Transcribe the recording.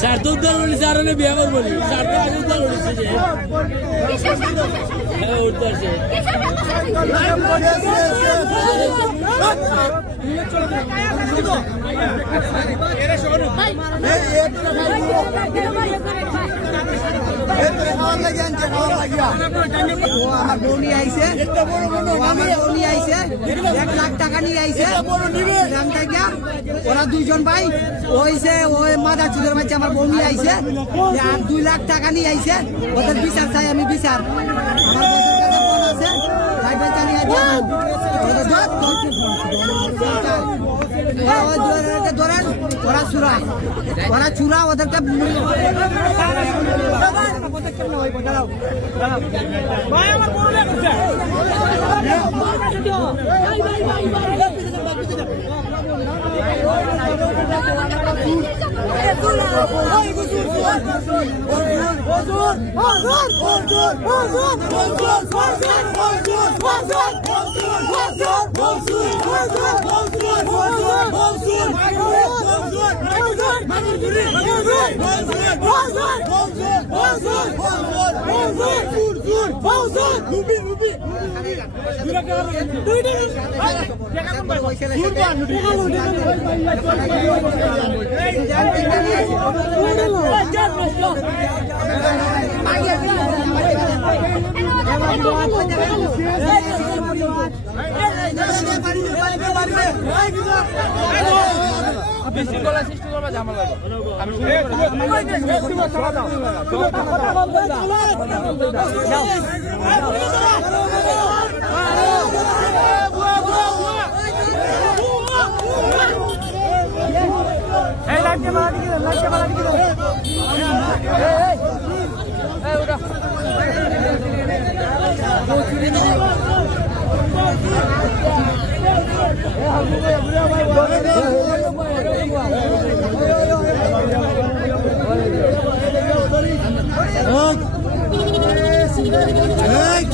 sir তো উদ্ধার করেছে আর বিয়ে করবো স্যার তো আগে উদ্ধার করেছে যে হ্যাঁ উঠতে আসে ওরা দুইজন ভাই ওইছে ওই মাদার চুদের বাচ্চা আমার বউ নিয়ে আইছে আর 2 লাখ টাকা নিয়ে আইছে ওদের বিচার চাই আমি বিচার ধরেন ওরা চূড়া ওদেরকে বিশৃঙ্খলা সৃষ্টি করবা ঝামেলা Hey,